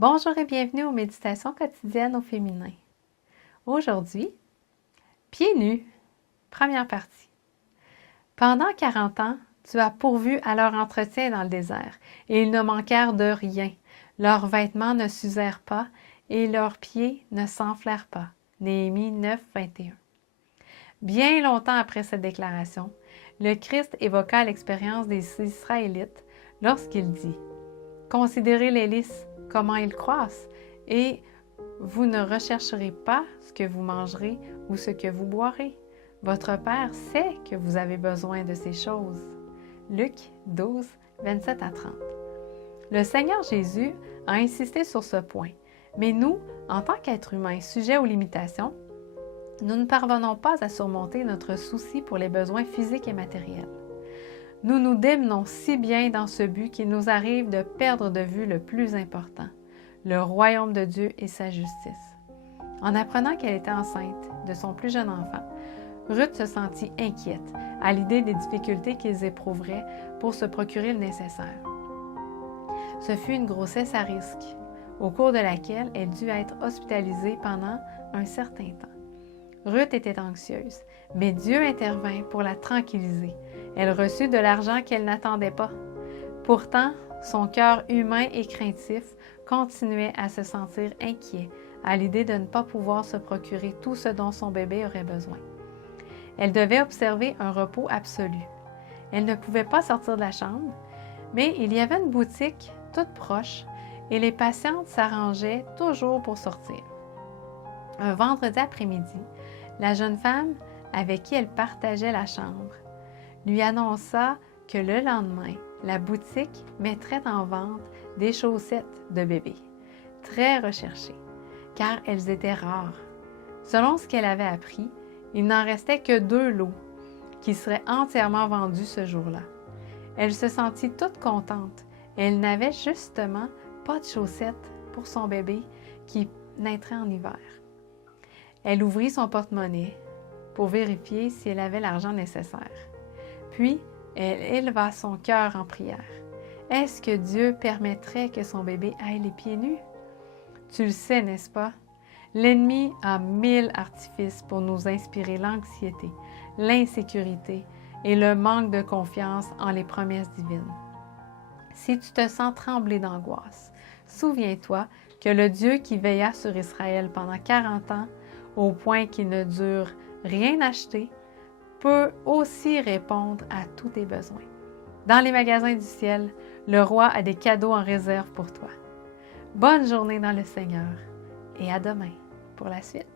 Bonjour et bienvenue aux méditations quotidiennes au féminin. Aujourd'hui, pieds nus, première partie. Pendant 40 ans, tu as pourvu à leur entretien dans le désert, et ils ne manquèrent de rien. Leurs vêtements ne s'usèrent pas, et leurs pieds ne s'enflèrent pas. Néhémie 9, 21. Bien longtemps après cette déclaration, le Christ évoqua l'expérience des Israélites lorsqu'il dit « Considérez les lys, comment ils croissent, et vous ne rechercherez pas ce que vous mangerez ou ce que vous boirez. Votre Père sait que vous avez besoin de ces choses. » Luc 12, 27 à 30. Le Seigneur Jésus a insisté sur ce point, mais nous, en tant qu'êtres humains sujets aux limitations, nous ne parvenons pas à surmonter notre souci pour les besoins physiques et matériels. Nous nous démenons si bien dans ce but qu'il nous arrive de perdre de vue le plus important, le royaume de Dieu et sa justice. En apprenant qu'elle était enceinte de son plus jeune enfant, Ruth se sentit inquiète à l'idée des difficultés qu'ils éprouveraient pour se procurer le nécessaire. Ce fut une grossesse à risque, au cours de laquelle elle dut être hospitalisée pendant un certain temps. Ruth était anxieuse, mais Dieu intervint pour la tranquilliser. Elle reçut de l'argent qu'elle n'attendait pas. Pourtant, son cœur humain et craintif continuait à se sentir inquiet à l'idée de ne pas pouvoir se procurer tout ce dont son bébé aurait besoin. Elle devait observer un repos absolu. Elle ne pouvait pas sortir de la chambre, mais il y avait une boutique toute proche et les patientes s'arrangeaient toujours pour sortir. Un vendredi après-midi, la jeune femme avec qui elle partageait la chambre lui annonça que le lendemain, la boutique mettrait en vente des chaussettes de bébé, très recherchées, car elles étaient rares. Selon ce qu'elle avait appris, il n'en restait que 2 lots qui seraient entièrement vendus ce jour-là. Elle se sentit toute contente. Elle n'avait justement pas de chaussettes pour son bébé qui naîtrait en hiver. Elle ouvrit son porte-monnaie pour vérifier si elle avait l'argent nécessaire. Puis, elle éleva son cœur en prière. Est-ce que Dieu permettrait que son bébé aille les pieds nus? Tu le sais, n'est-ce pas? L'ennemi a 1000 artifices pour nous inspirer l'anxiété, l'insécurité et le manque de confiance en les promesses divines. Si tu te sens trembler d'angoisse, souviens-toi que le Dieu qui veilla sur Israël pendant 40 ans, au point qu'il ne dure rien acheter, peut aussi répondre à tous tes besoins. Dans les magasins du ciel, le roi a des cadeaux en réserve pour toi. Bonne journée dans le Seigneur et à demain pour la suite.